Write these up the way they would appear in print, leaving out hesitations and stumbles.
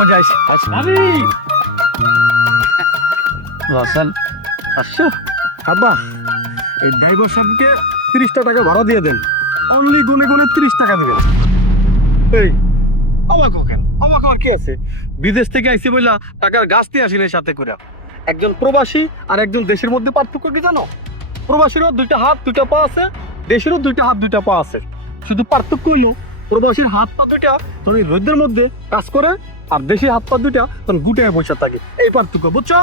ও যাইছে ভাবি বসেন আসছো। আব্বা এই ড্রাইভার সাহেবকে 30টা টাকা ভাড়া দিয়ে দেন। অনলি গুনে গুনে 30 টাকা দিবেন। এই অবাক কেন? অবাক আর কি আছে? বিদেশ থেকে আইসি বইলা টাকার গাছ দিয়ে আসিলে সাথে করে। একজন প্রবাসী আর একজন দেশের মধ্যে পার্থক্য কি জানো? প্রবাসীরও 2টা হাত 2টা পা আছে, দেশেরও 2টা হাত 2টা পা আছে। শুধু পার্থক্য হইলো প্রবাসীর হাত পা 2টা তখন এই রোদের মধ্যে কাজ করে, আর দেশের হাত পা 2টা তখন গুটায় পয়সা থাকে। এই পার্থক্য বুঝছো?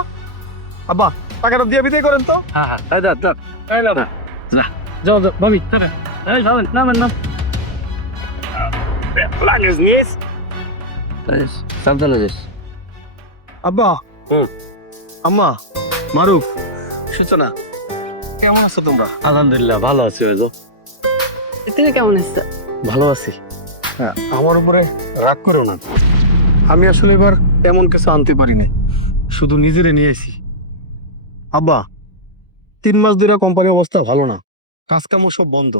আব্বা টাকাটা দিয়ে বিদায় করেন তো। হ্যাঁ হ্যাঁ দাদা দাদা যাও যাও ভাবি দাদা এই যাবেন নামেন নাম লাগেজ নিস সাবধানে যাস। আব্বা আম্মা মারুফ সূচনা কেমন আছো তোমরা? আলহামদুলিল্লাহ ভালো আছি। তুমি কেমন আছো? ভালো আছি। হ্যাঁ আমার উপরে রাগ করো না। আমি আসলে এবার তেমন কিছু আনতে পারি না, শুধু নিজেরে নিয়ে এসি। আব্বা 3 মাস ধরে কোম্পানির অবস্থা ভালো না, কাজ কামও সব বন্ধ।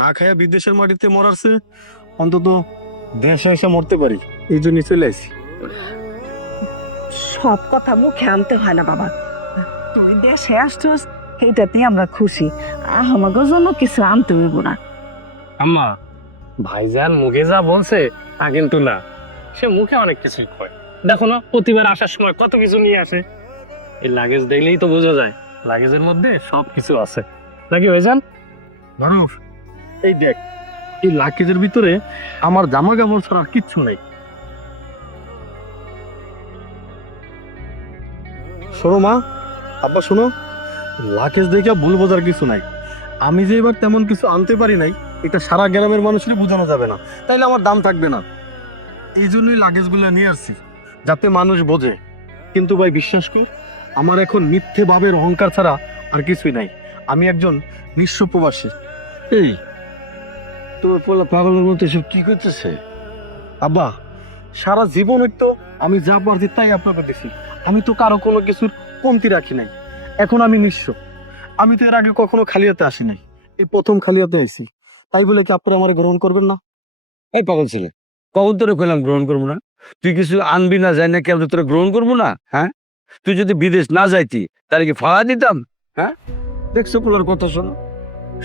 না খায়া বিদেশের মাটিতে মরারছে, অন্তত দেশে এসে মরতে পারি, এই জন্য চলে আসি। সব কথা মুখে আনতে হয় না বাবা। তুই দেশে আসছিস এইটাতেই আমরা খুশি। আমাদের জন্য কিছু আনতে হইব না। আম্মা ভাইজান মুখে যা বলছে তা কিন্তু না, সে মুখে অনেক কিছুই কয়। দেখো না প্রতিবার আসার সময় কত কিছু নিয়ে আসে। এই লাগেজ দেখলেই তো বোঝা যায় লাগেজের মধ্যে সব কিছু আছে, নাকি ভাইজান? মারুফ এই দেখ, এই লাকেজের ভিতরে আমার জামা কাপড় ছাড়া আর কিচ্ছু নেই। শোনো মা, আব্বা শোনো, লাকেজ দেখে ভুল বোঝার কিছু নাই। আমি যে এবার তেমন কিছু আনতে পারি নাই, এটা সারা গ্রামের মানুষেরই বোঝানো যাবে না, তাইলে আমার দাম থাকবে না। এই জন্যই লাগেজগুলো নিয়ে আসছি, যাতে মানুষ বোঝে। কিন্তু ভাই বিশ্বাস কর, আমার এখন মিথ্যে ভাবের অহংকার ছাড়া আর কিছুই নাই। আমি একজন নিঃস্ব প্রবাসী। এই তোর পোলা পাগলের মতো এসব কি করতেছে? আব্বা সারা জীবন তো আমি যা পারছি তাই আপনাকে দিছি, আমি তো কারো কোনো কিছুর কমতি রাখি নাই। এখন আমি নিঃস্ব, আমি তো এর আগে কখনো খালি হাতে আসি নাই, এই প্রথম খালি হাতে আইছি। তাই বলে কি আপনারা আমার গ্রহণ করবেন না? এই পাগল ছেলে, কখন তোরে কইলাম গ্রহণ করবো না? তুই কিছু আনবি না, যাই না কেউ তোরা গ্রহণ করবো না? হ্যাঁ, তুই যদি বিদেশ না যাইতি তাহলে কি ফাড়া দিতাম? হ্যাঁ, দেখছো পোলার কথা শোনো।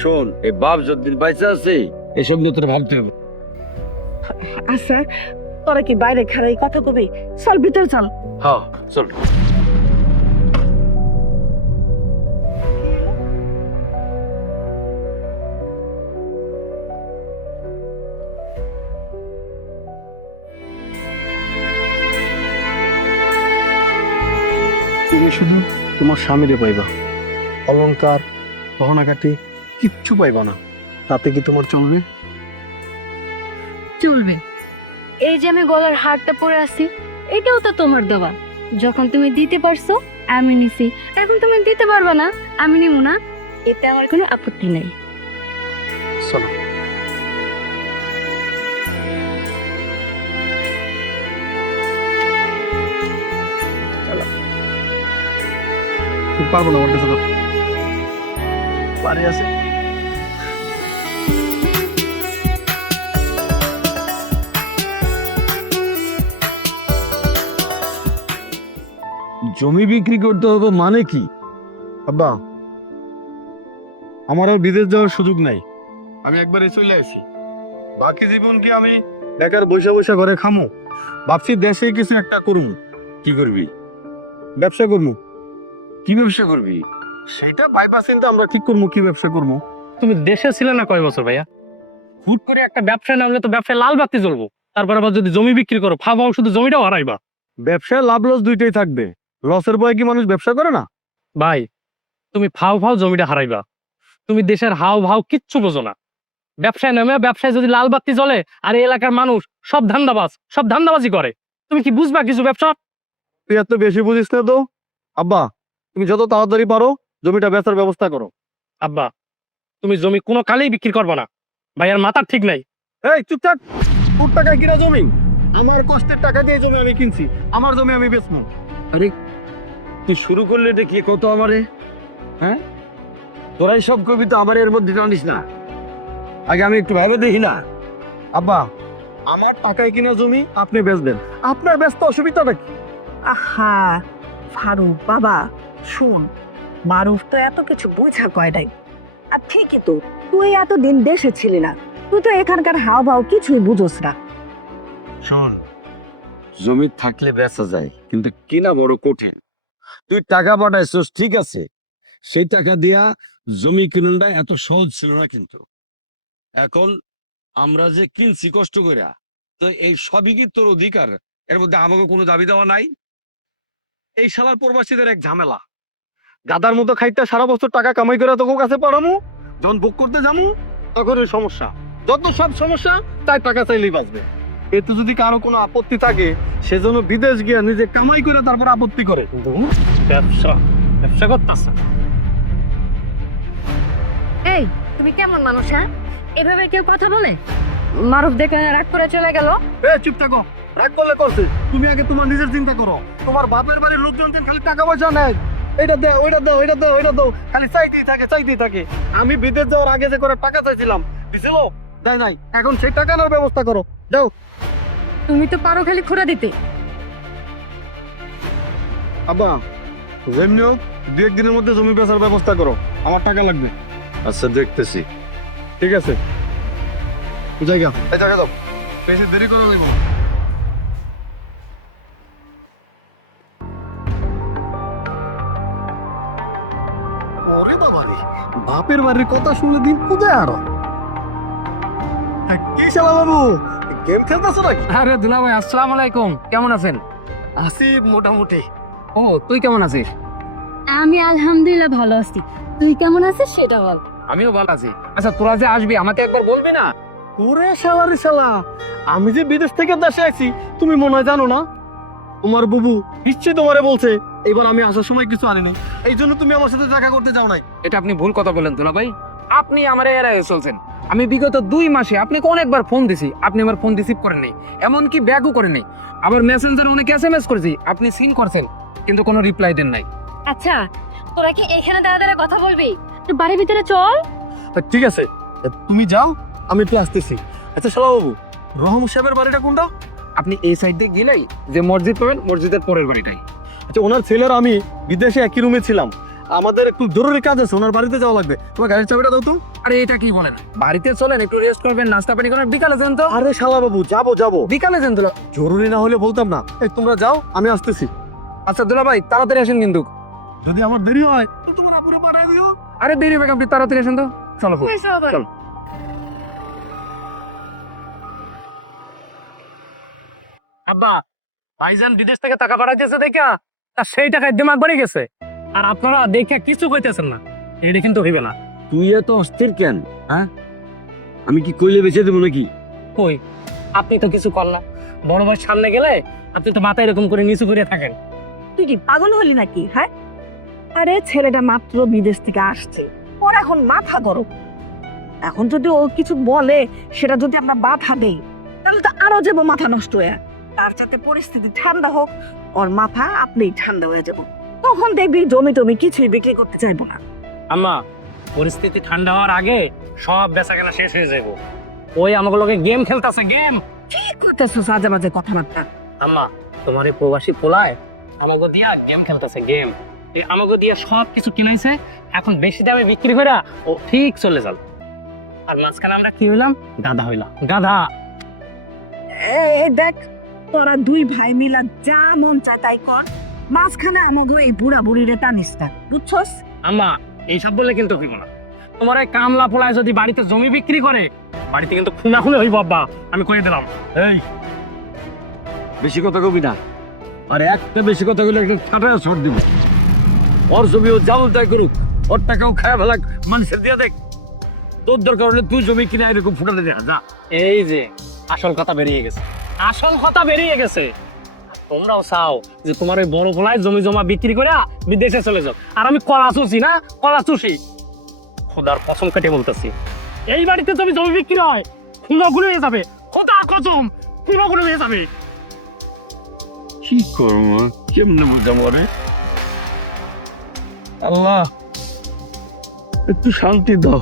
শোন, এই বাপ যতদিন বাইচা আছে এসব নিয়ে তোর ভাবতে হবে। আচ্ছা তোরা কি বাইরে খারাই কথা কবি? চল ভিতরে চল। হ্যাঁ চল। তুমি শুধু তোমার স্বামীরে পাইবা, অলংকার গহনাকাটি কিচ্ছু পাইবা না। তাতে কি তোমার চলবে? চলবে। এই যে আমি গলার হারটা পরে আছি, এটাও তো তোমার দেওয়া। যখন তুমি দিতে পারছো আমি নিছি, এখন তুমি দিতে পারবে না আমি নিব না, এতে আমার কোনো আপত্তি নাই। চলো। পারবো না, আমার কাছে দাও। বাড়ি আছে জমি বিক্রি করতে হবে মানে কি? আব্বা আমার আর বিদেশ যাওয়ার সুযোগ নাই, আমি একবারে চলে আসি। বাকি জীবন কি আমি বেকার বসে বসে ঘরে খামো? ভাবছি দেশে কিছু একটা করবো। কি করবি? ব্যবসা করবো। কি ব্যবসা করবি? সেটা বাইপাস চিন্তা আমরা ঠিক করবো, কি ব্যবসা করবো। তুমি দেশে ছিলে না কয় বছর ভাইয়া? হুট করে একটা ব্যবসায় নামলে তো ব্যবসায় লাল বাতি জ্বলবো। তারপর আবার যদি জমি বিক্রি করো ফাও শুধু জমিটাও হারাইবা। ব্যবসায় লাভ লস দুইটাই থাকবে, লসের ভয়ে কি মানুষ ব্যবসা করে না? ভাই তুমি ফাও জমিটা হারাইবা। তুমি দেশের হাও ভাও কিচ্ছু বোঝো না। ব্যবসায় নামে ব্যবসায় যদি লাল বাতি জ্বলে আর এই এলাকার মানুষ সব ধান্দাবাজি করে, তুমি কি বুঝবা কিছু ব্যবসা? তুই এত বেশি বুঝিস না তো। আব্বা তুমি যত তাড়াতাড়ি পারো জমিটা বেচার ব্যবস্থা করো। আব্বা তুমি জমি কোনো কালেই বিক্রি করবে না, ভাইয়ার মাথার ঠিক নাই। এই চুপ থাক, তোর টাকায় কিনা জমি? আমার কষ্টের টাকা দিয়ে জমি আমি কিনছি, আমার জমি আমি বেচবো। আরে তুই শুরু করলে এটা কি কত আমারে? হ্যাঁ, তোরাই সব কবি তো আমার এর মধ্যে জানিস না। আগে আমি একটু ভাবে দেখি না। আব্বা আমার টাকায় কিনা জমি আপনি বেচবেন, আপনার ব্যস্ত অসুবিধাটা কি? আহা ফারুক বাবা, শুন, মারুফ তো এত কিছু বোঝা কয় নাই। আর ঠিকই তো, তুই এতদিন দেশে ছিলি না, তুই তো এখানকার হাও ভাও কিছুই বুঝোস না। শোন, জমি থাকলে বেচা যায়, কিন্তু কিনা বড় কঠিন। তুই টাকা পাঠাইছিস ঠিক আছে, সেই টাকা দিয়া জমি কিনুনটা এত সহজ ছিল না। কিন্তু এখন আমরা যে কিনছি কষ্ট করে, তো এই সবই কি তোর অধিকার? এর মধ্যে আমাকে কোনো দাবি দেওয়া নাই। এই শালার প্রবাসীদের এক ঝামেলা, গাদার মতো খাইতে সারা বছর টাকা কামাই করে তোকে কাছে পাঠামু, যখন ভোগ করতে যামু তখন ওই সমস্যা, যত সব সমস্যা তাই টাকা চাইলেই বাঁচবে। এতে যদি কারো কোনো আপত্তি থাকে, সেজন্য বিদেশ গিয়ে নিজে কামাই করে তারপর আপত্তি করে। ব্যবসা ব্যবসা করতেছে। এই তুমি কেমন মানুষ? হ্যাঁ, এভাবে কেউ কথা বলে? মারুফ দেখে রাগ করে চলে গেল। চুপ থাকো, রাগ করলে করছে, তুমি আগে তোমার নিজের চিন্তা করো। তোমার বাপের বাড়ির লোকজন খালি টাকা পয়সা নেয়, এটা দে ওইটা দাও, ওইটা দাও, ওইটা দাও, খালি চাইতেই থাকে চাইতেই থাকে। আমি বিদেশ যাওয়ার আগে যে করে টাকা চাইছিলাম, দিছিল? দেয় নাই। এখন সেই টাকা নেওয়ার ব্যবস্থা করো, যাও। তুমি তো পারো খালি খোঁড়া দিতে। আব্বা, যেমনি হোক 2-1 দিনের মধ্যে জমি বেচার ব্যবস্থা করো, আমার টাকা লাগবে। আচ্ছা, দেখতেছি। ঠিক আছে, জায়গা এই জায়গা দাও, বেশি দেরি করা লাগবে। ওরে বাবা রে, বাপের বাড়ির কথা শুনে দিন কোথায় আরো। কি শালা বাবু, গেম খেলতেছো নাকি? আরে দুলা ভাই, আসসালামু আলাইকুম, কেমন আছেন? আসি মোটামুটি। ও, তুই কেমন আছিস? আমি আলহামদুলিল্লাহ ভালো আছি, তুই কেমন আছিস সেটা বল। আমিও ভালো আছি। আচ্ছা, তোরা যে আসবি আমাকে একবার বলবি না? ওরে শালা রে শালা, আমি যে বিদেশ থেকে দেশে আছি তুমি মনে হয় জানো না? তোমার বুবু নিশ্চয়ই তোমারে বলছে এবার আমি আসার সময় কিছু আনি নাই, এই জন্য তুমি আমার সাথে দেখা করতে যাও নাই। এটা আপনি ভুল কথা বলেন দুলা ভাই। আপনি আমার এরাই চলছেন। আমি বিগত 2 মাসে আপনাকে অনেকবার ফোন দিছি, আপনি আমার ফোন রিসিভ করেন নাই, এমনকি ব্যাকও করেন নাই। আবার মেসেঞ্জারে অনেক SMS করেছি, আপনি সিন করছেন, কিন্তু কোনো রিপ্লাই দেন নাই। আচ্ছা, তোরা কি এখানে দাঁড়া দাঁড়া কথা বলবি? তুই বাড়ির ভিতরে চল। তা ঠিক আছে, তুমি যাও, আমি একটু আসতেছি। আচ্ছা শালা বাবু, রহম সাহেবের বাড়িটা কোনটা? আপনি এই সাইড দিয়ে গেলেই যে মসজিদ পাবেন, মসজিদের পরের বাড়িটাই। আচ্ছা, ওনার ছেলের আমি বিদেশে একই রুমে ছিলাম, আমাদের একটু জরুরি কাজ আছে, ওনার বাড়িতে যাওয়া লাগবে। তোমার গাড়ির চাবিটা দাও তো। আরে এটা কি বলেন, বাড়িতে চলেন, একটু রেস্ট করবেন, নাস্তা পানি করেন, বিকালে যান তো। আরে শালা বাবু, যাবো যাবো, বিকালে যান দুলা। জরুরি না হলে বলতাম না। এই তোমরা যাও, আমি আসতেছি। আচ্ছা দুলা ভাই, তাড়াতাড়ি আসেন কিন্তু। যদি আমার দেরি হয় তো তোমার আপুরে পাঠায় দিও। আরে দেরি হবে, আপনি তাড়াতাড়ি আসেন তো। চলো চল। আব্বা, ভাইজান বিদেশ থেকে টাকা পাঠাইতেছে দেখা, তা সেই টাকায় দিমাগ বাড়ি গেছে, আর আপনারা দেখে কিছু কইতেছেন না। এটা কিন্তু হইবে না। তুই এত অস্থির কেন? হ্যাঁ, আমি কি কইলে বেঁচে দেবো নাকি? কই, আপনি তো কিছু করলাম। বড় ভাই সামনে গেলে আপনি তো মাথা এরকম করে নিচু করে থাকেন। তুই কি পাগল হলি নাকি? হ্যাঁ, আরে ছেলেটা মাত্র বিদেশ থেকে আসছে, ওর এখন মাথা গরম। এখন যদি ও কিছু বলে, সেটা যদি আমরা বাধা দেই, তাহলে তো আরো যাবো মাথা নষ্ট হয়ে। তার সাথে পরিস্থিতি ঠান্ডা হোক, ওর মাথা আপনিই ঠান্ডা হয়ে যাবো, তখন দেখবি জমি টমি কিছুই বিক্রি করতে চাইবো না। আম্মা, পরিস্থিতি ঠান্ডা হওয়ার আগে সব বেচা কেনা শেষ হয়ে যাবো। ওই আমাকে লোকে গেম খেলতেছে, গেম। ঠিক করতেছো সাজে বাজে কথাবার্তা। আম্মা, তোমার এই প্রবাসী পোলায় আমাকে দিয়া গেম খেলতেছে, গেম। এই আমাকে দিয়া সব কিছু কিনাইছে, এখন বেশি দামে বিক্রি করে ও ঠিক চলে যাল। আর মাঝখানে আমরা কি হইলাম? গাধা হইলাম, গাধা। এই দেখ, তোরা 2 ভাই মিলা যা মন চায় তাই কর, মাঝখানে আমাকে এই বুড়া বুড়িরে টানিস না, বুঝছস? আম্মা, এইসব বললে কিন্তু হইব না। তোমার এই কামলা পোলায় যদি বাড়িতে জমি বিক্রি করে, বাড়িতে কিন্তু খুনা খুলে হইব আব্বা, আমি কয়ে দিলাম। এই, বেশি কথা কবি না, আর একটা বেশি কথা কইলে একটা ছাটা শর্ট দিব। ওর জমি ও যেমন তাই করুক, ওর টাকাও খায় ফেলাক, মানুষের দিয়া দেখ। তোর দরকার হলে তুই জমি কিনে এরকম ফুটাতে দেখা যা। এই যে আসল কথা বেরিয়ে গেছে, আসল কথা বেরিয়ে গেছে। তোমরাও চাও যে তোমার ওই বড় পোলায় জমি জমা বিক্রি করে বিদেশে চলে যাও, আর আমি কলা চুষি না, কলা চুষি। খোদার কসম কেটে বলতেছি, এই বাড়িতে জমি জমি বিক্রি হয়, খুনাগুলো হয়ে যাবে। খোদার কসম, খুনাগুলো হয়ে যাবে। কি করবো, কেমনে বুঝাবো রে? আল্লাহ, একটু শান্তি দাও।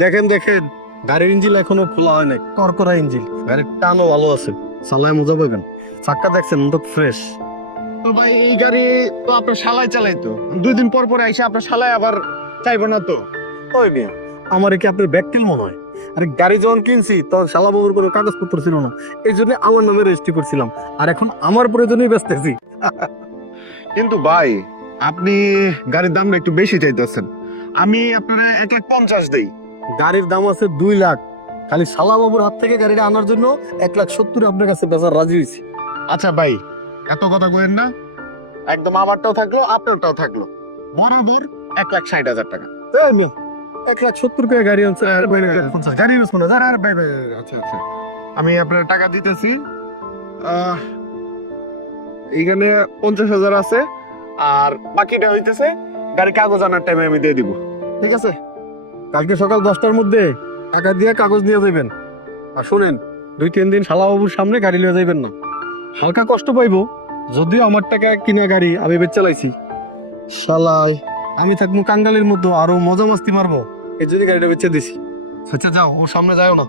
দেখেন দেখেন, গাড়ির ইঞ্জিন এখনো খোলা হয় নাই, করকরা ইঞ্জিন, গাড়ির টানও ভালো আছে, চালায় মজা পাবেন। চাক্কা দেখছেন তো ফ্রেশ। তো ভাই এই গাড়ি তো আপনার শালায় চালাই তো, 2 দিন পর পরে আইসা আপনার শালায় আবার চাইবো না তো? ওই মিয়া, আমার কি আপনার ব্যাকটেল মনে হয়? আরে গাড়ি যখন কিনছি তখন শালা বাবুর কোনো কাগজপত্র ছিল না, এই জন্য আমার নামে রেজিস্ট্রি করছিলাম, আর এখন আমার প্রয়োজনেই ব্যস্তেছি। কিন্তু ভাই আপনি গাড়ির দামটা একটু বেশি চাইতেছেন। আমি আপনারা 1,50,000 দেই। গাড়ির দাম আছে 2 লাখ, খালি শালা বাবুর হাত থেকে গাড়িটা আনার জন্য 1,70,000 আপনার কাছে বেচার রাজি হয়েছি। আচ্ছা ভাই, এত কথা কইেন না, একদম আমারটাও থাকলো আপনারটাও থাকলো, বরাবর 1,60,000 টাকা। এই মিয়া, 1,70,000 করে গাড়ি আনছে, আর ভাই 1,50,000 গাড়ি ইউজ করো, আর ভাই ভাই, আচ্ছা আচ্ছা, আমি আপনার টাকা দিতেছি। এইখানে 50,000 আছে, আর বাকিটা হইতেছে গাড়ি কাগজ আনার টাইমে আমি দিয়ে দিব। ঠিক আছে? কালকে সকাল 10টার মধ্যে টাকা দিয়ে কাগজ নিয়ে যাবেন। আর শুনেন, 2-3 দিন শালা বাবুর সামনে গাড়ি নিয়ে যাইবেন না, হালকা কষ্ট পাইবো, যদিও আমার টাকা কিনা গাড়ি আমি বেচ চালাইছি। শালাই আমি থাকবো কাঙ্গালের মধ্যে, আরো মজা মাস্তি মারবো, এই জন্য গাড়িটা বেচে দিছি। আচ্ছা যাও, ওর সামনে যাও না।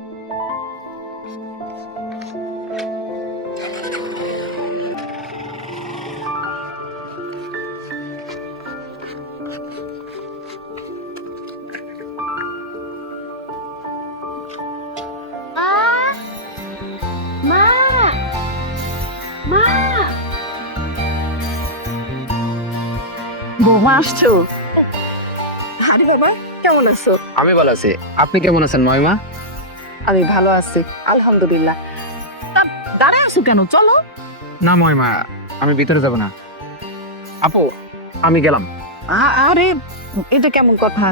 মা মা মা বৌমা আসছো? আরে বাবা, কেমন আছো? আমি ভালো আছি, আপনি কেমন আছেন মহিমা? আমি ভালো আছি, আলহামদুলিল্লাহ। তা দাঁড়ায় আছো কেন? চলো। না মহিমা, আমি ভিতরে যাব না। আপু, আমি গেলাম। আরে এটা কেমন কথা?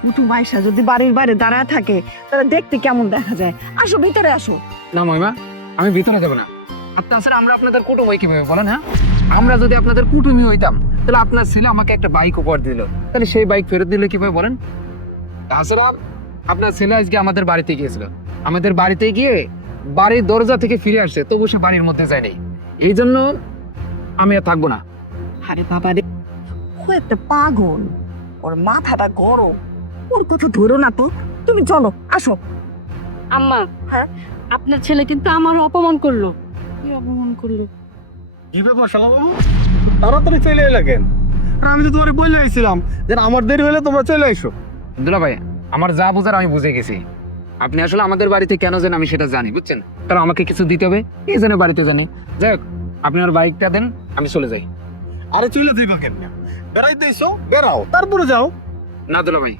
কুটু মাইশা যদি বাড়ির বাইরে দাঁড়ায় থাকে তাহলে দেখতে কেমন দেখা যায়। আসো ভিতরে আসো। না মহিমা, আমি ভিতরে যাব না। আর তাছাড়া আমরা আপনাদের কুটুম হই কিভাবে বলেন? হ্যাঁ, আমরা যদি আপনাদের কুটুমই হইতাম তাহলে আপনার ছেলে আমাকে একটা বাইক উপহার দিল, তাহলে সেই বাইক ফেরত দিল কিভাবে বলেন? তাছাড়া আপনার ছেলে আজকে আমাদের বাড়িতে গিয়েছিল, আমাদের বাড়িতে গিয়ে বাড়ির দরজা থেকে ফিরে আসছে, তবু সে বাড়ির মধ্যে যায় নাই। এই জন্য আমি আর থাকবো না। আরে বাবা রে, ও একটা পাগল, ওর মাথাটা গরম, ওর কথা ধরো না তো। তুমি চলো, আসো। আম্মা, হ্যাঁ? আপনার ছেলে কিন্তু আমার অপমান করলো। কি অপমান করলো? কি ব্যাপার শালা বাবু, তাড়াতাড়ি চলে এলে কেন? আর আমি তো তোমার বলে আইছিলাম যে আমার দেরি হলে তোমরা চলে আইসো। দুলা ভাই, আমার যা বোঝার আমি বুঝে গেছি। আপনি আসলে আমাদের বাড়িতে কেন যান আমি সেটা জানি, বুঝছেন? কারণ আমাকে কিছু দিতে হবে, এই জন্য বাড়িতে জানি। যাই হোক, আপনি আমার বাইকটা দেন, আমি চলে যাই। আরে চলে যাইবা কেন? বেড়াইতে এসো, বেড়াও, তারপরে যাও। না দুলা ভাই,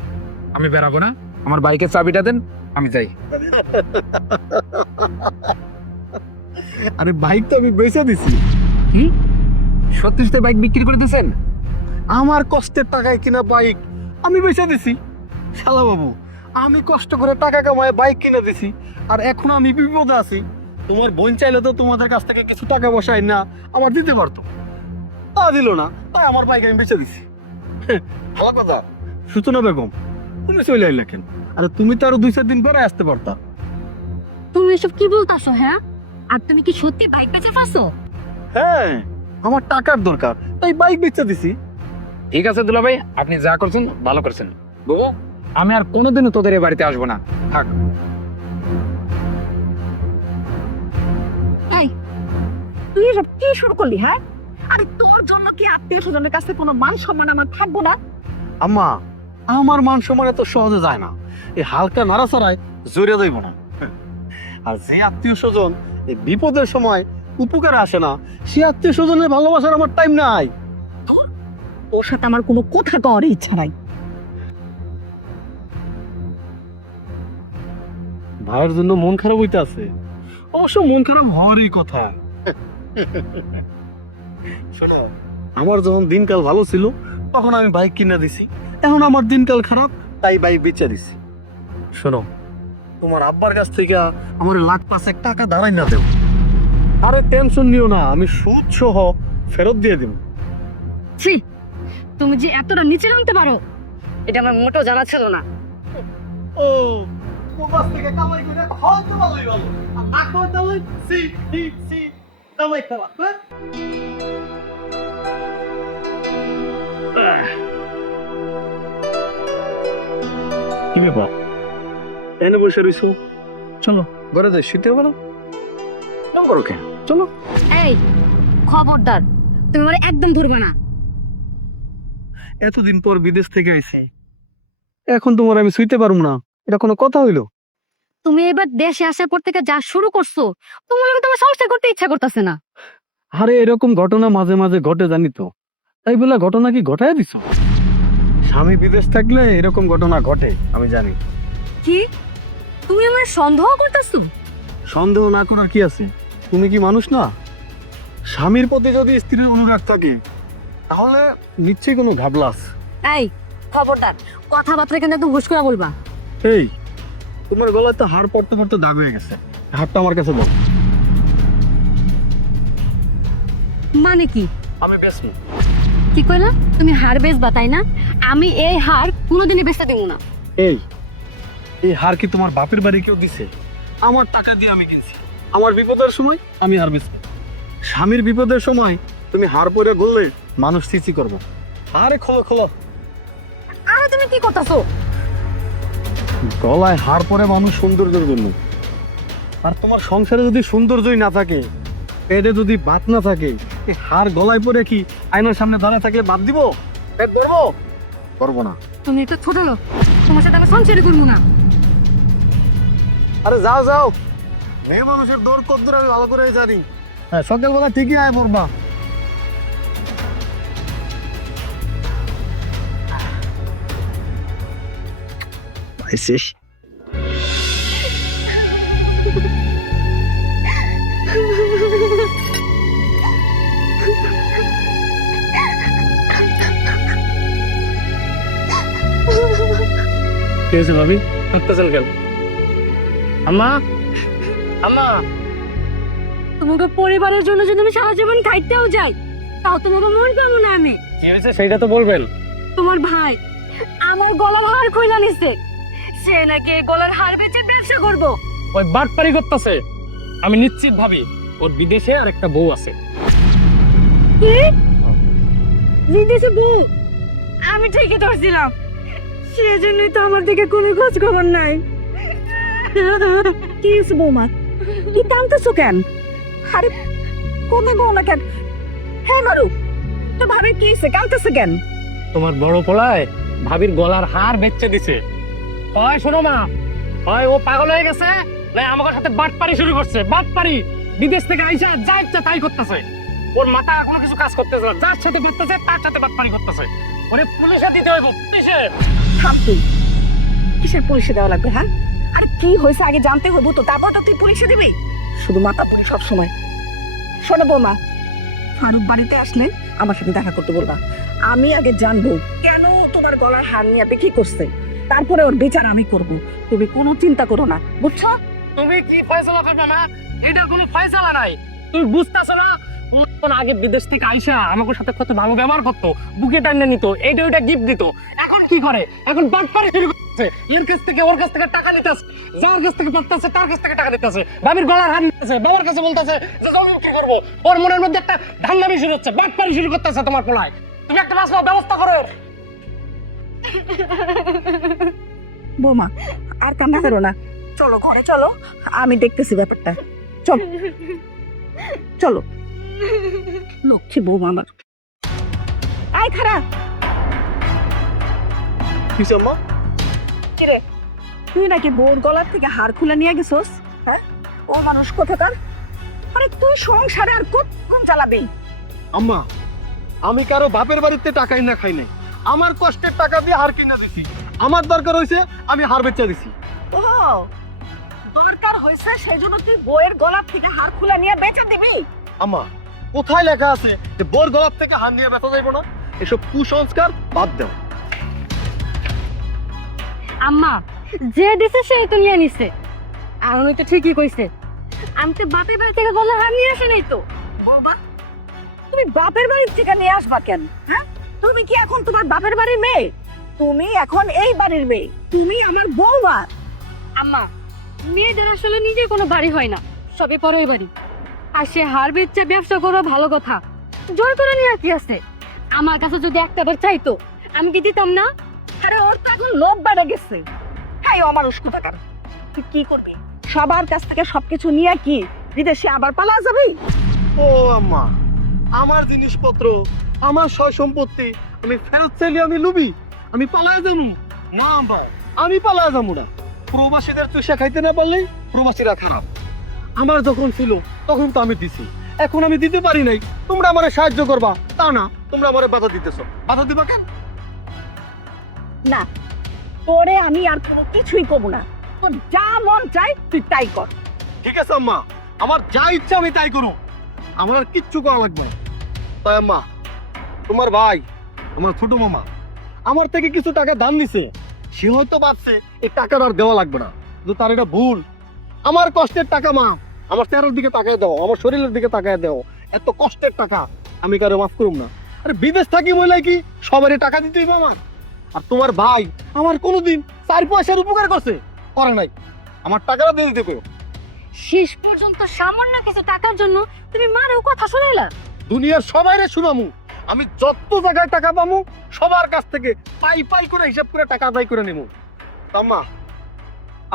আমি বেরাবো না, আমার বাইকের চাবিটা দেন, আমি যাই। আরে বাইক তো আমি বেচে দিছি। কি সত্যি সত্যি বাইক বিক্রি করে দিয়েছেন? আমার কষ্টের টাকায় কিনা বাইক আমি বেচে দিছি। শালা বাবু, আমি কষ্ট করে টাকা কামায় বাইক কিনে দিছি, আর এখন আমি বিপদে আছি। তোমার বোন চাইলে তো তোমাদের কাছ থেকে কিছু টাকা বসাই না আমার দিতে পারতো, তা দিল না, তাই আমার বাইক আমি বেচে দিছি। ভালো কথা। সূচনা বেগম, তুমি চলে আইলা কেন? আরে তুমি তো আরো 2-4 দিন পরে আসতে পারতা। তুমি এসব কি বলতাছো? হ্যাঁ, আর তুমি কি সত্যি বাইক বেচে ফাঁসো? হ্যাঁ, আমার টাকার দরকার, তাই বাইক বেচে দিছি। ঠিক আছে দুলা ভাই, আপনি যা করছেন ভালো করছেন। বাবু, আমি আর কোনোদিনও তোদের এই বাড়িতে আসবো না, থাক। তুই এসব কি শুরু করলি? হ্যাঁ, আরে তোর জন্য কি আত্মীয় স্বজনের কাছে কোনো মান সম্মান আমার থাকবো না? আম্মা, আমার মান সম্মান এত সহজে যায় না, এই হালকা নাড়াচাড়ায় জড়িয়ে যাইব না। আর যে আত্মীয় স্বজন এই বিপদের সময় উপকারে আসে না, সে আত্মীয় স্বজনের ভালোবাসার আমার টাইম নাই। তোর সাথে আমার কোনো কথা কওয়ার ইচ্ছা নাই। ভাইয়ের জন্য মন খারাপ হইতে আছে, অবশ্য মন খারাপ হওয়ারই কথা। শোনো, আমার যখন দিনকাল ভালো ছিল তখন আমি বাইক কিনে দিছি, এখন আমার দিনকাল খারাপ তাই বাইক বেচে দিছি। শোনো, তোমার আব্বার কাছ থেকে আমার 1,05,000 টাকা দাঁড়াই না দেব। আরে টেনশন নিও না, আমি সুদ সহ ফেরত দিয়ে দিব। ছি, তুমি যে এতটা নিচে নামতে পারো এটা আমার মোটেও জানা ছিল না। ও, প্রবাস থেকে কামাই করে খাওয়া তো ভালোই ভালো, আর না খাওয়া তাহলে সি কামাই খাওয়া। কি ব্যাপার এনে বসে রইছো, চলো ঘরে যাই, শুতে হবে না? এরকম করো কেন? চলো। এই খবরদার, তুমি আমার একদম ধরবে না। এতদিন পর বিদেশ থেকে আইছি, এখন তোমার আমি শুইতে পারবো না, এটা কোনো কথা হইলো? তুমি এবার দেশে আসার পর থেকে যা শুরু করছো, তোমার লগে তোমার সংসার করতে ইচ্ছা করতেছে না। আরে এরকম ঘটনা মাঝে মাঝে ঘটে জানি তো, তাই বলে ঘটনা কি ঘটায় দিছো? স্বামী বিদেশ থাকলে এরকম ঘটনা ঘটে, আমি জানি। কি তুমি আমার সন্দেহ করতেছো? সন্দেহ না করার কি আছে? তুমি কি মানুষ না? স্বামীর প্রতি যদি স্ত্রীর অনুরাগ থাকে তাহলে নিশ্চয়ই কোনো ঘাবলা আছে। এই খবরদার, কথাবার্তা কিন্তু একদম হুশ করে বলবা। এই তোমার গলায় তো হাড় পড়তে পড়তে দাগ হয়ে গেছে, হাড়টা আমার কাছে দাও। মানে কি? আমি বেশি কি কইলা? তুমি হার বেচবা তাই না? আমি এই হার কোনোদিনই বেচতে দেব না। এই এই হার কি তোমার বাপের বাড়ি কেউ দিছে? আমার টাকা দিয়ে আমি কিনছি। আমার বিপদের সময় আমি হার বেচবো। স্বামীর বিপদের সময় তুমি হার পরে ঘুরলে মানুষ চিচি করবে। আরে খোলো খোলো। আরে তুমি কি করতেছো? গলায় হার পরে মানুষ সৌন্দর্যের জন্য, আর তোমার সংসারে যদি সৌন্দর্যই না থাকে, পেটে যদি ভাত না থাকে, এই হার গলায় পরে কি আয়নার সামনে দাঁড়া থাকলে বাদ দিব? পেট ভরবো? করবো না। তুমি একটা ছোট লোক, তোমার সাথে আমি সংসারই করবো না। আরে যাও যাও, মেয়ে মানুষের দৌড় কদ্দূর আমি ভালো করে জানি। হ্যাঁ, সকালবেলা ঠিকই আয় পড়বা। পাইছিস? কি হয়েছে ভাবি? কাঁদতেছেন কেন? আম্মা, আম্মা, তোমাকে পরিবারের জন্য যদি আমি সারা জীবন খাইতেও যাই, তাও তোমাকে মন পাবো না আমি। কি হয়েছে সেইটা তো বলবেন। তোমার ভাই আমার গলার হার খুইলা নিছে, সে নাকি এই গলার হার বেচে ব্যবসা করবো। ওই বাটপারি করতেছে। আমি নিশ্চিত ভাবি ওর বিদেশে আর একটা বউ আছে। কি? বিদেশে বউ? আমি ঠিকই ধরছিলাম, সেজন্যই তো আমার দিকে কোনো খোঁজ খবর নাই। কি হয়েছে বৌমা? কি টানতেছো কেন? আরে কোনে গো না কেন? হ্যাঁ মারু, তো ভাবে কি হয়েছে, কাঁদতেছে কেন? তোমার বড় পোলায় ভাবির গলার হার বেচে দিছে। হয় শোনো মা, হয় ও পাগল হয়ে গেছে, না আমার সাথে বাটপারি শুরু করছে। বাটপারি বিদেশ থেকে আইসা যা ইচ্ছা তাই করতেছে। ওর মাথা কোনো কিছু কাজ করতেছে না, যার সাথে করতেছে তার সাথে বাটপারি করতেছে। ওরে পুলিশে দিতে হইব, পুলিশে। থাম তুই, কিসের পুলিশে দেওয়া লাগবে? হ্যাঁ, আরে কি হয়েছে আগে জানতে হইব তো, তারপর তো তুই পুলিশে দিবি। শুধু মাথা পুরি সব সময়। শোনো বৌমা, ফারুক বাড়িতে আসলে আমার সাথে দেখা করতে বলবা। আমি আগে জানবো কেন তোমার গলার হার নিয়ে বিক্রি করছে, তারপরে ওর বিচার আমি করব। তুমি কোনো চিন্তা করো না, বুঝছো? তুমি কি ফয়সালা করবে না? এটা কোনো ফয়সালা নাই। তুমি বুঝতেছো না? ও আগে বিদেশ থেকে আইসা আমাকে সাথে কত ভালো ব্যবহার করতো, বুকে টাইনে নিত, এইটা ওইটা গিফট দিত। এখন কি করে? এখন বাটপারি শুরু করছে। এর কাছ থেকে ওর কাছ থেকে টাকা নিতেছে, যার কাছ থেকে পাঠাচ্ছে তার কাছ থেকে টাকা নিতেছে, ভাবির গলার হার নিতেছে, বাবার কাছে বলতেছে যে জমি কি করবো। ওর মনের মধ্যে একটা ধান্দামি শুরু হচ্ছে, বাটপারি শুরু করতেছে তোমার পোলায়। তুমি একটা ব্যবস্থা করো। বৌমা আর কান্না করো না, চলো ঘরে চলো, আমি দেখতেছি ব্যাপারটা। চলো চলো, লক্ষ্মী বৌমা আমার। আয় খারা, কিসে আম্মা? কিরে তুই নাকি বউর গলার থেকে হার খুলে নিয়ে গেছোস? হ্যাঁ, ও মানুষ কোথাকার? আরে তুই সংসারে আর কতক্ষণ চালাবি? আম্মা, আমি কারো বাপের বাড়িতে টাকাই না খাই নাই, আমার কষ্টের টাকা দিয়ে হার কিনা দিছি। আমার দরকার হয়েছে আমি হার বেচা দিছি। ও দরকার হয়েছে সেজন্য তুই বউয়ের গলার থেকে হার খুলে নিয়ে বেচে দিবি? আম্মা, কোথায় লেখা আছে যে বোর গলার থেকে হার নিয়ে বেচা যাইব না? এসব কুসংস্কার বাদ দাও। আম্মা যে দিছে সেই তো নিয়ে নিছে, আর উনি তো ঠিকই কইছে। আমি তো বাপের বাড়ি থেকে গলার হার নিয়ে আসে নাই তো। বৌমা, তুমি বাপের বাড়ির থেকে নিয়ে আসবা কেন? হ্যাঁ, তুমি কি এখন তোমার বাপের বাড়ির মেয়ে? তুমি এখন এই বাড়ির মেয়ে, তুমি আমার বৌমা। আম্মা মেয়েদের আসলে নিজের কোনো বাড়ি হয় না, সবে পরের বাড়ি। আর সে হার বেচে ব্যবসা করা ভালো কথা, জোর করে নিয়ে কি আছে? আমার কাছে যদি একটাবার চাইতো আমি কি দিতাম না? আরে ওর তো এখন লোভ বেড়ে গেছে, এই অমানুষ কোথাকার। তুই কি করবি? সবার কাছ থেকে সবকিছু নিয়ে কি বিদেশে আবার পালা যাবি? ও আম্মা, আমার জিনিসপত্র, আমার সয় সম্পত্তি আমি ফেরত চাইলে আমি লুবি, আমি পালায় যাবো না আম্মা, আমি পালায় যাবো না। প্রবাসীদের চুষা খাইতে না পারলে প্রবাসীরা খারাপ। আমার যখন ছিল তখন তো আমি দিছি, এখন আমি দিতে পারি নাই, তোমরা আমারে সাহায্য করবা তা না, তোমরা আমারে বাধা দিতেছো। বাধা দিবা কেন? না, তোরে আমি আর কোনো কিছুই করবো না। তোর যা মন চাই তুই তাই কর। ঠিক আছে আম্মা, আমার যা ইচ্ছা আমি তাই করো, আমার আর কিচ্ছু করা লাগবে না। তাই আম্মা, তোমার ভাই, আমার ছোট মামা আমার থেকে কিছু টাকা দান নিছে, সে হয়তো ভাবছে এই টাকাটা আর দেওয়া লাগবে না, কিন্তু তার এটা ভুল। আমার কষ্টের টাকা মা, আমার চেহারার দিকে তাকায় দাও, আমার শরীরের দিকে তাকায় দাও। এত কষ্টের টাকা আমি কারো মাফ করুম না। আরে বিদেশ থাকি বলে কি সবারই টাকা দিতেই মামা? আর তোমার ভাই আমার কোনোদিন 4 পয়সার উপকার করছে? করে নাই। আমার টাকাটা দিয়ে দিতে কই। শেষ পর্যন্ত সামান্য কিছু টাকার জন্য তুমি মারেও কথা শুনাইলা। দুনিয়ার সবাইরে শুনামু, আমি যত জায়গায় টাকা পামু সবার কাছ থেকে পাই পাই করে হিসাব করে টাকা আদায় করে নেবো। আম্মা,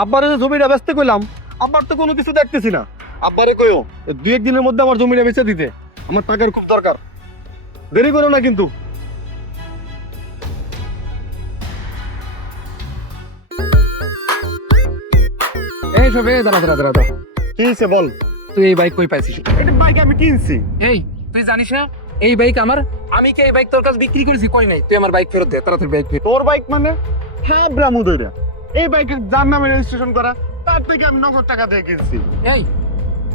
আব্বারে যে জমিটা বেচতে কইলাম, আব্বার তো কোনো কিছু দেখতেছি না। আব্বারে কইও 2-1 দিনের মধ্যে আমার জমিটা বেচে দিতে, আমার টাকার খুব দরকার। দেরি করো না কিন্তু। এই সবে দাঁড়া দাঁড়া দাঁড়া দাঁড়া। কি হইছে বল? তুই এই বাইক কই পাইছিস? এই বাইক আমি কিনছি। এই তুই জানিস না এই বাইক আমার? আমি কি এই বাইক তোর কাছে বিক্রি করেছি? করি নাই। তুই আমার বাইক ফেরত দে, তাড়াতাড়ি বাইক ফেরত। তোর বাইক মানে? হ্যাঁ ব্রাহ্মদইরা, এই বাইকের যার নামে রেজিস্ট্রেশন করা, তার থেকে আমি নগদ টাকা দিয়ে কিনছি। এই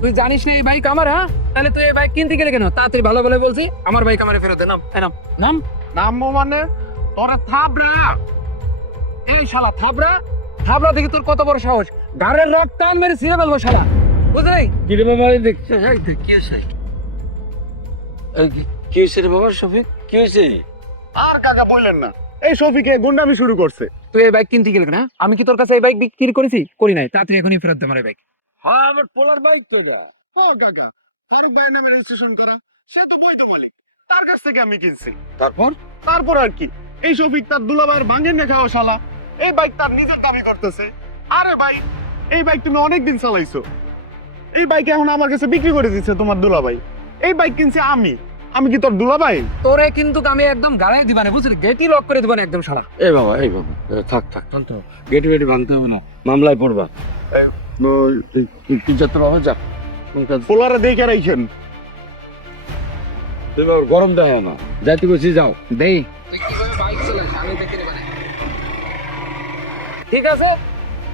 তুই জানিস না এই বাইক আমার? হ্যাঁ, তাহলে তুই এই বাইক কিনতে গেলে কেন? তাড়াতাড়ি ভালো ভালো বলছি, আমার বাইক আমার ফেরত দে। নাম নাম নাম নামবো মানে? তোরা থাবরা। এই শালা থাবড়া, থাবড়া দেখি তোর কত বড় সাহস! গাড়ের রক টান মেরে ছিঁড়ে ফেলবো শালা, বুঝলি? কি রে বাবা, দেখছে কি হয়েছে? কি হয়েছে রে বাবা শফিক, কি হয়েছে? আর কাকা বললেন না, এই শফিকে গুন্ডামি শুরু করছে। তুই এই বাইক কিনতে গেলে না? আমি কি তোর কাছে এই বাইক বিক্রি করেছি? করি নাই। তাড়াতাড়ি এখনই ফেরত দে আমার এই বাইক। হ্যাঁ, আমার পোলার বাইক তো এটা। ও কাকা, ফারুক ভাইয়ের নামে রেজিস্ট্রেশন করা, সে তো বৈধ মালিক, তার কাছ থেকে আমি কিনছি। তারপর তারপর আর কি, এই শফিক তার দুলাভাইয়ের ভাঙেন না খাওয়া শালা, এই বাইক তার নিজের দাবি করতেছে। আরে ভাই, এই বাইক তুমি অনেকদিন চালাইছো, এই বাইক এখন আমার কাছে বিক্রি করে দিচ্ছে তোমার দুলাভাই। এই বাইক কিনছি আমি, আমি কি তোর দুলাভাই? তোরে কিন্তু আমি একদম গাড়াই দিবানে, বুঝলি? গেটই লক করে দিবানে একদম শালা। এই বাবা, এই বাবা, থাক থাক, গেটি বেটি ভাঙতে হবে না, মামলায় পড়বা। তুই যা, তোর বাবা যা। পোলারে দেখে রাখেন। তুই বাবা গরম দেয় না, যাইতে বসি যাও। দেই তুই কিভাবে বাইক চালাস আমি দেখে নিবানে। ঠিক আছে,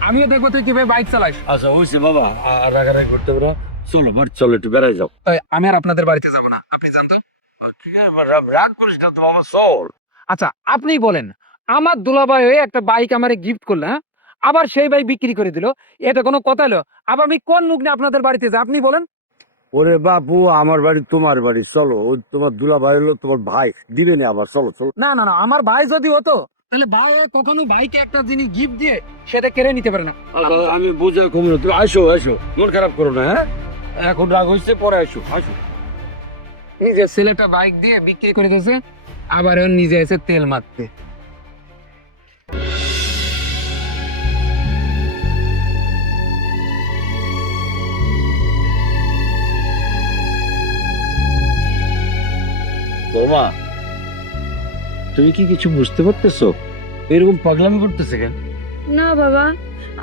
আমিও দেখবো তুই কিভাবে বাইক চালাস। আচ্ছা হয়েছে বাবা, আর রাগারাগি করতে হবে না। চলো বাড়ি চলো, একটু বেড়াই যাও। আমি আর আপনাদের বাড়িতে যাবো না, আপনি জানতো। ঠিক আছে, রাগ করিস না তো বাবা, চল। আচ্ছা আপনি বলেন, আমার দুলাভাই হয়ে একটা বাইক আমারে গিফট করলো, হ্যাঁ? আবার সেই বাইক বিক্রি করে দিল, এটা কোনো কথা হলো? আবার আমি কোন মুখ নিয়ে আপনাদের বাড়িতে যাই আপনি বলেন? ওরে বাপু, আমার বাড়ি তোমার বাড়ি, চলো। ওই তোমার দুলা ভাই হলো তোমার ভাই, দিবে না আবার, চলো চলো। না না না, আমার ভাই যদি হতো তাহলে ভাই কখনো ভাইকে একটা জিনিস গিফট দিয়ে সেটা কেড়ে নিতে পারে না। আমি বুঝে কমে, তুমি আসো আসো, মন খারাপ করো না। হ্যাঁ, এখন রাগ হয়েছে, পরে আসো আসো। নিজের ছেলেটা বাইক দিয়ে বিক্রি করে দিয়েছে, আবার ও নিজে এসে তেল মারতে। বৌমা, তুমি কি কিছু বুঝতে পারতেছো? এরকম পাগলামি করতেছে কেন? না বাবা,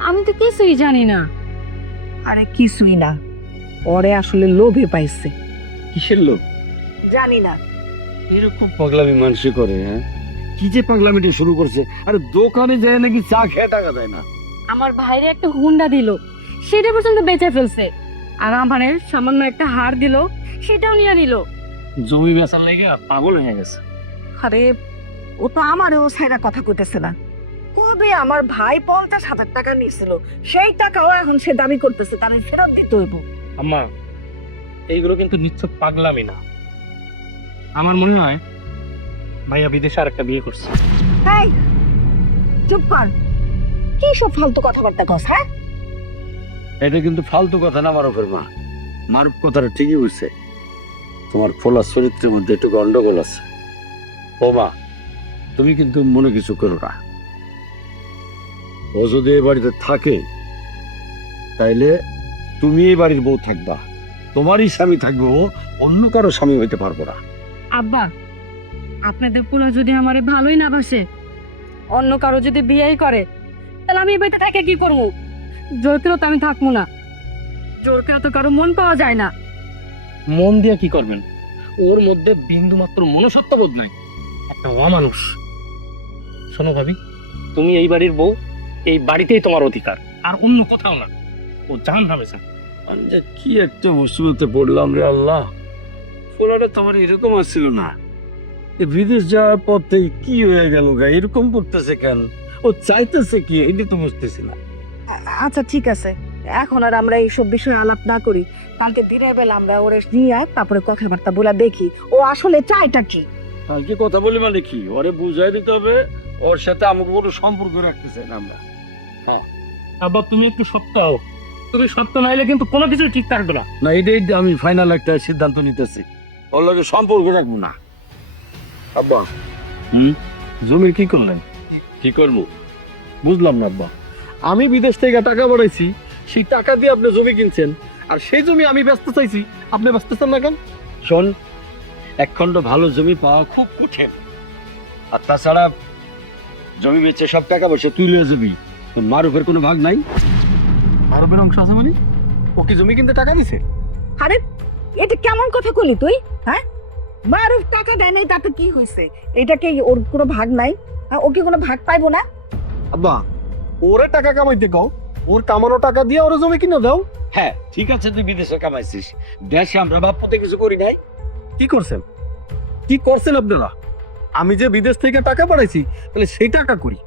আমি তো কিছুই জানি না। আরে কিছুই না, ওরে আসলে লোভে পাইছে। কিসের লোক? জানি না। এরকম পাগলামি মানুষ করে? হ্যাঁ, কি যে পাগলামিটা শুরু করছে। আরে দোকানে যায় নাকি চা খেয়ে টাকা দেয় না। আমার ভাইরে একটা হুন্ডা দিল, সেটা পর্যন্ত বেচে ফেলছে। আর আমারে সামান্য একটা হার দিল, সেটাও নিয়ে নিল। জমি বেচার লেগে পাগল হয়ে গেছে। আরে ও তো আমারও সাইরা কথা কইতেছে না। কবে আমার ভাই 50,000 টাকা নিয়েছিল, সেই টাকাও এখন সে দাবি করতেছে তার ফেরত দিতে হইব। আম্মা, এইগুলো কিন্তু নিশ্চয় পাগলামি না। আমার মনে হয় ভাইয়া বিদেশে আর একটা বিয়ে করছে। এই চুপ কর, কি সব ফালতু কথাবার্তা কস? হ্যাঁ, এটা কিন্তু ফালতু কথা না মারুফের মা। মারুফ কথাটা ঠিকই বুঝছে, তোমার ফোলা চরিত্রের মধ্যে একটু গন্ডগোল আছে। ও মা, তুমি কিন্তু মনে কিছু করো না। ও যদি এই বাড়িতে থাকে তাইলে তুমি এই বাড়ির বউ থাকবা, তোমারই স্বামী থাকবে, ও অন্য কারো স্বামী হইতে পারবো না। আব্বা, আপনাদের পোলা যদি আমারে ভালোই না বাসে, অন্য কারো যদি বিয়েই করে, তাহলে আমি এই বাড়িতে থেকে কি করবো? জোর করে তো আমি থাকবো না। জোর করে তো কারো মন পাওয়া যায় না। মন দিয়ে কি করবেন? ওর মধ্যে বিন্দু মাত্র মনুষ্যত্ববোধ নাই, একটা অমানুষ। শোনো ভাবি, তুমি এই বাড়ির বউ, এই বাড়িতেই তোমার অধিকার, আর অন্য কোথাও না। ও জাহান্নামে যাক। আমি যে কি একটা মুসিবতে পড়লাম রে আল্লাহ, ফোলাটা তোমার এরকম আসছিল না। এ বিদেশ যাওয়ার পর থেকে কি হয়ে গেল গা, এরকম করতেছে কেন? ও চাইতেছে কি, এটা তো বুঝতেছি না। আচ্ছা ঠিক আছে, এখন আর আমরা এইসব বিষয়ে আলাপ না করি। কালকে দিনের বেলা আমরা ওরে নিয়ে আয়, তারপরে কথাবার্তা বলে দেখি ও আসলে চায়টা কি। কালকে কথা বলি মানে কি, ওরে বুঝাই দিতে হবে ওর সাথে আমাকে কোনো সম্পর্ক রাখতে চাই না আমরা। আব্বা তুমি একটু সত্য হও, তুমি সত্য না হলে কিন্তু কোনো কিছু ঠিক থাকবে না। না, এটাই আমি ফাইনাল একটা সিদ্ধান্ত নিতেছি, ওর লগে সম্পর্ক রাখবো না। আব্বা, জমির কি করলেন? কি করবো? বুঝলাম না আব্বা, আমি বিদেশ থেকে টাকা বাড়াইছি, সেই টাকা দিয়ে আপনি জমি কিনছেন, আর সেই জমি আমি ব্যস্ত চাইছি, আপনি ব্যস্ত চান না কেন? শোন, একখণ্ড ভালো জমি পাওয়া খুব কঠিন, আর তাছাড়া জমি বেচে সব টাকা পয়সা তুই লিয়ে যাবি, তোর মারুফের কোনো ভাগ নাই। আরবের অংশ আছে মানে? ও কি জমি কিনতে টাকা দিছে? আরে এটা কেমন কথা কলি তুই? হ্যাঁ, মারুফ টাকা দেয় নাই তাতে কি হয়েছে? এটা কি ওর কোনো ভাগ নাই? হ্যাঁ, ও কি কোনো ভাগ পাইবো না? আব্বা, ওরে টাকা কামাইতে কও, ওর কামানো টাকা দিয়ে ওরে জমি কিনে দাও। হ্যাঁ ঠিক আছে, তুই বিদেশে কামাইছিস, দেশে আমরা বাপ্পতে কিছু করি নাই। কি করছেন, কি করছেন আপনারা? আমি যে বিদেশ থেকে টাকা পাঠাইছি, তাহলে সেই টাকা করি।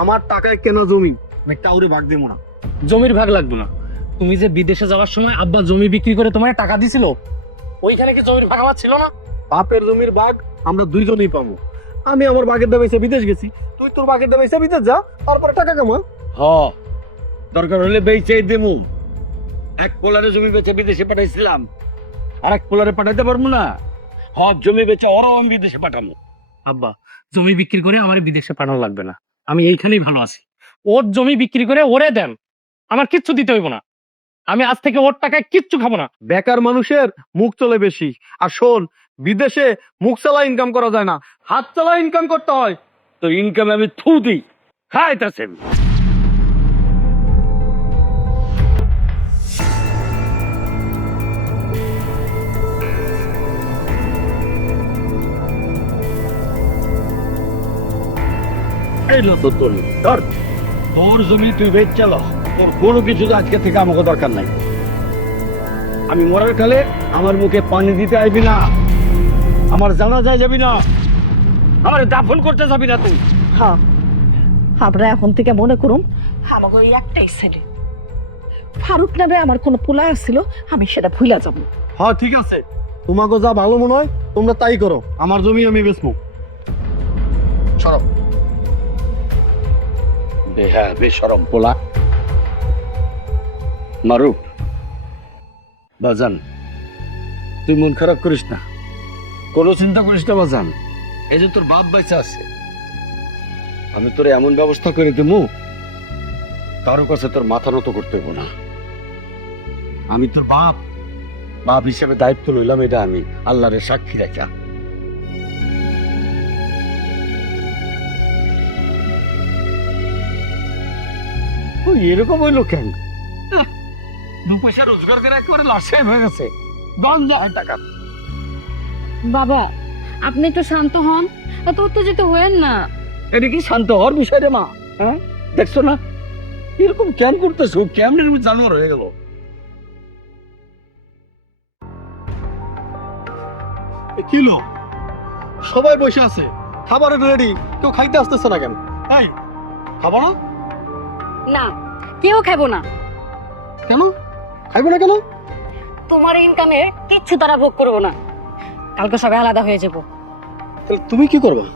আমার টাকায় কেনা জমি আমি কাউরে ভাগ দেবো না। জমির ভাগ লাগবে না। তুমি যে বিদেশে যাওয়ার সময় আব্বা জমি বিক্রি করে তোমার টাকা দিছিল, ওইখানে কি জমির ভাগ আমার ছিল না? বাপের জমির ভাগ আমরা দুইজনেই পাবো। আমি আমার বাগের দামে এসে বিদেশ গেছি, তুই তোর বাগের দামে এসে বিদেশ যা, তারপরে টাকা কামা। হ, দরকার হলে বেচে দেবো। এক পোলারে জমি বেচে বিদেশে পাঠাইছিলাম, আর এক পোলারে পাঠাইতে পারবো না। হ, জমি বেচে ওরাও আমি বিদেশে পাঠাবো। আব্বা, জমি বিক্রি করে আমার বিদেশে পাঠানো লাগবে না, আমি এইখানেই ভালো আছি। ওর জমি বিক্রি করে ওরে দেন, আমার কিচ্ছু দিতে হইব না। আমি আজ থেকে ওর টাকায় কিচ্ছু খাবো না। বেকার মানুষের মুখ চলে বেশি, আর শোন, বিদেশে মুখ চালা ইনকাম করা যায় না, হাত চালা ইনকাম করতে হয়। তো ইনকাম আমি থু দিই, খাইতেছেন। এইলো তো তোর ধর, তোর জমি তুই বেচ চালো, তোর কোনো কিছু আজকে থেকে আমাকে দরকার নাই। আমি মরার কালে আমার মুখে পানি দিতে আইবি না, আমার জানাজায় যাবি না, আমার দাফন করতে যাবি না তুই। হ্যাঁ, আমরা এখন থেকে মনে করুন আমাকে ওই একটাই ছেলে ফারুক নামে আমার কোনো পোলা আসছিল, আমি সেটা ভুলা যাবো। হ্যাঁ ঠিক আছে, তোমাকে যা ভালো মনে হয় তোমরা তাই করো, আমার জমি আমি বেচবো। সরব। হ্যাঁ, বেশরম পোলা। মারুফ বাজান, তুই মন খারাপ করিস না, কোনো চিন্তা করিস না বাজান। এই যে তোর বাপ বাইচা আছে, আমি তোর এমন ব্যবস্থা করে দেবো, কারো কাছে তোর মাথা নত করতে হবো না। আমি তোর বাপ, বাপ হিসেবে দায়িত্ব লইলাম, এটা আমি আল্লাহরের সাক্ষী রাখা। ওই এরকম হইলো কেন? দু পয়সা রোজগার করে একেবারে লাশাই হয়ে গেছে, গন্ধ হয় টাকা। বাবা, আপনি একটু শান্ত হন, এত উত্তেজিত হয়েন না। এটা কি শান্ত হওয়ার বিষয় রে মা? হ্যাঁ, দেখছো না এরকম কেন করতেছো, কেমন জানোয়ার হয়ে গেল। কিলো সবাই বসে আছে, খাবার রেডি, কেউ খাইতে আসতেছে না কেন? এই খাবো না না, কেউ খাবো না। কেন? খাইবো না কেন? তোমার ইনকামের কিচ্ছু তারা ভোগ করবো না। কালকে সবাই আলাদা হয়ে যাব। তাহলে তুমি কি করবা?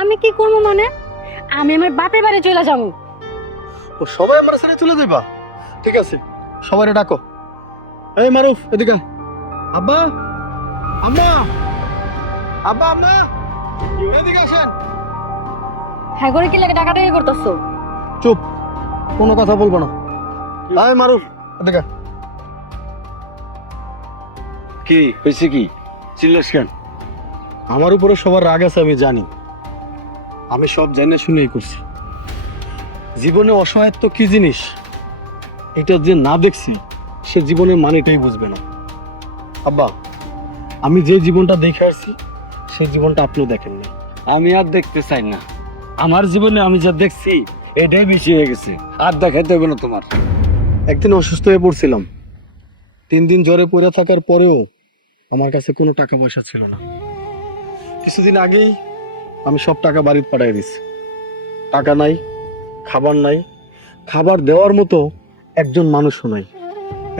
আমি কি করবো মানে? আমি আমার বাপের বাড়ি চলে যাবো। ও সবাই আমার সাথে চলে যাইবা? ঠিক আছে, সবাই ডাকো। এই মারুফ এদিকে আয়। আব্বা, আম্মা, আব্বা, আম্মা, এদিকে আসেন। হ্যাঁ, করে কি লাগে টাকাটাকি করতেছো? চুপ, কোনো কথা বলবো না। আয় মারুফ, এদিকে। কি হয়েছে? কি চিল্লাস কেন? আমার উপরে সবার রাগ আছে আমি জানি, আমি সব জেনে শুনেই করছি। জীবনে অসহায়ত্ব কি জিনিস এটা যে না দেখছি সে জীবনের মানেটাই বুঝবে না। আব্বা, আমি যে জীবনটা দেখে আসছি সেই জীবনটা আপনিও দেখেন না। আমি আর দেখতে চাই না। আমার জীবনে আমি যা দেখছি এটাই বেশি হয়ে গেছে, আর দেখাইতে হবে না তোমার। একদিন অসুস্থ হয়ে পড়ছিলাম, 3 দিন জ্বরে পড়ে থাকার পরেও আমার কাছে কোনো টাকা পয়সা ছিল না। কিছুদিন আগেই আমি সব টাকা বাড়িতে পাঠিয়ে দিছি। টাকা নাই, খাবার নাই, খাবার দেওয়ার মতো একজন মানুষও নাই।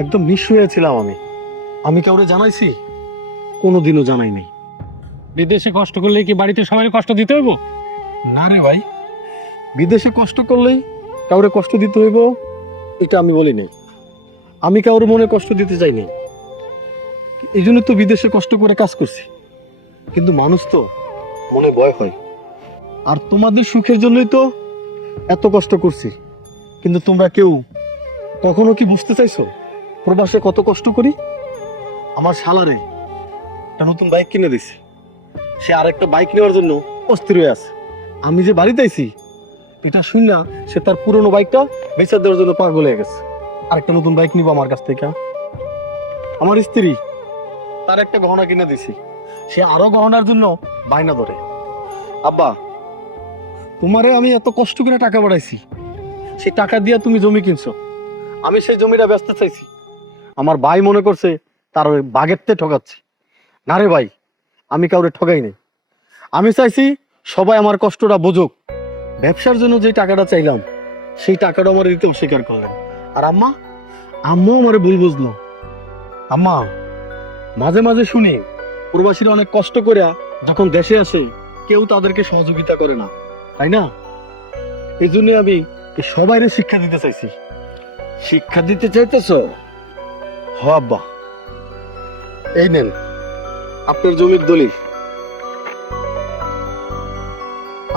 একদম নিঃস্ব হয়েছিলাম আমি কাউরে জানাইছি? কোনোদিনও জানাই নাই। বিদেশে কষ্ট করলে কি বাড়িতে সবাই কষ্ট দিতে হইব? না রে ভাই, বিদেশে কষ্ট করলেই কাউরে কষ্ট দিতে হইব এটা আমি বলি নাই। আমি কাউরে মনে কষ্ট দিতে চাই নাই, এই জন্য তো বিদেশে কষ্ট করে কাজ করছি। কিন্তু মানুষ তো মনে ভয় হয়। আর তোমাদের সুখের জন্যই তো এত কষ্ট করছি। কিন্তু তোমরা কেউ কখনো কি বুঝতে চাইছো প্রবাসে কত কষ্ট করি? আমার শালারে একটা নতুন বাইক কিনে দিছি, সে আরেকটা বাইক নেওয়ার জন্য অস্থির হয়ে আছে। আমি যে বাড়িতে আইছি এটা শুন না, সে তার পুরনো বাইকটা বেচা দেওয়ার জন্য পাগল হয়ে গেছে। আরেকটা নতুন বাইক নিব আমার কাছ থেকে। আমার স্ত্রী, তার একটা গহনা কিনে দিছি, সে আরো গহনার জন্য বায়না ধরে। আব্বা, তোমারে আমি এত কষ্ট করে টাকা বাড়াইছি, সেই টাকা দিয়ে তুমি জমি কিনছো, আমি সেই জমিটা বেচতে চাইছি। আমার ভাই মনে করছে তার ওই বাগেরতে ঠকাচ্ছে। না রে ভাই, আমি কাউরে ঠকাই নাই। আমি চাইছি সবাই আমার কষ্টটা বুঝুক। ব্যবসার জন্য যে টাকাটা চাইলাম সেই টাকাটা আমার দিতে অস্বীকার করলেন। আর আম্মু আমারে ভুল বুঝলো। আম্মা, মাঝে মাঝে শুনি প্রবাসীরা অনেক কষ্ট করে যখন দেশে আসে কেউ তাদেরকে সহযোগিতা করে না, তাই না? এই জন্য আমি এই সবাইরে শিক্ষা দিতে চাইছি। শিক্ষা দিতে চাইতেছ? হ আব্বা, এই নেন আপনার জমির দলিল।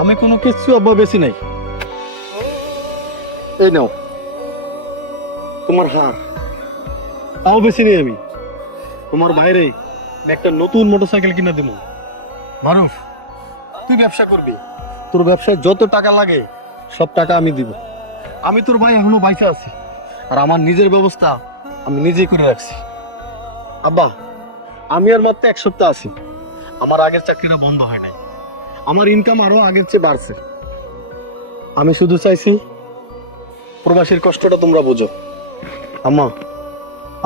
আমি কোনো কিছু আব্বা বেশি নাই। এই নাও তোমার হার, তাও বেশি নেই আমি। তোমার বাইরে একটা নতুন মোটরসাইকেল কিনে দেবো। মারুফ, তুই ব্যবসা করবি, তোর ব্যবসায় যত টাকা লাগে সব টাকা আমি দিব। আমি তোর ভাই এখনো বাইসা আছি, আর আমার নিজের ব্যবস্থা আমি নিজেই করে রাখছি। আব্বা, আমি আর মাত্র 1 সপ্তাহ আছি, আমার আগের চাকরিটা বন্ধ হয় নাই, আমার ইনকাম আরো আগের চেয়ে বাড়ছে। আমি শুধু চাইছি প্রবাসীর কষ্টটা তোমরা বোঝো। আম্মা,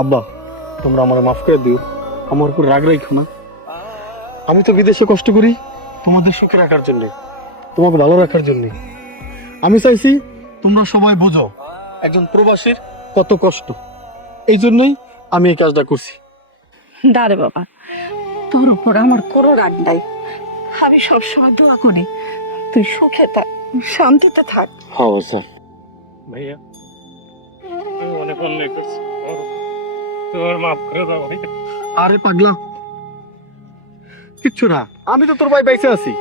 আব্বা, তোমরা আমার মাফ করে দিও, আমার উপর রাগ রাখো না। আমি তো বিদেশে কষ্ট করি তোমাদের সুখে রাখার জন্য, তোমাকে ভালো রাখার জন্য। আমি চাইছি তোমরা সবাই বোঝো একজন প্রবাসীর কত কষ্ট। এই জন্যই আমি এই কাজটা করছি। দাঁড়ে বাবা, তোর উপর আমার কোনো রাগ নাই। আমি সবসময় দোয়া করি তুই সুখে থাক, শান্তিতে থাক। হ্যাঁ স্যার। ভাইয়া, আমি অনেক অন্যায় করছি, তোমার মাফ করে দাও ভাইয়া। আরে পাগলা, কিচ্ছু না, আমি তো তোর ভাই বাইসে আছি।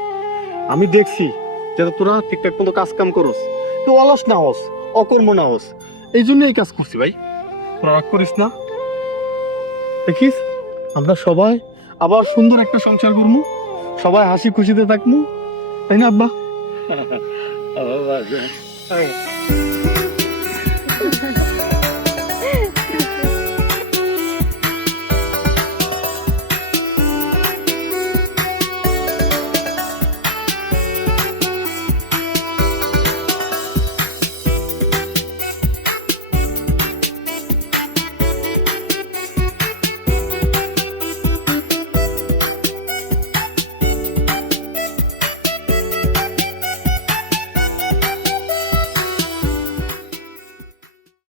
আমি দেখছি যাতে তোরা ঠিকঠাক মতো কাজ কাম করস, তুই অলস না হস, অকর্ম না হস। এই জন্য এই কাজ করছি ভাই, তোরা রাগ করিস না। দেখিস আমরা সবাই আবার সুন্দর একটা সংসার করবো, সবাই হাসি খুশিতে থাকবো, তাই না আব্বা? বাবা,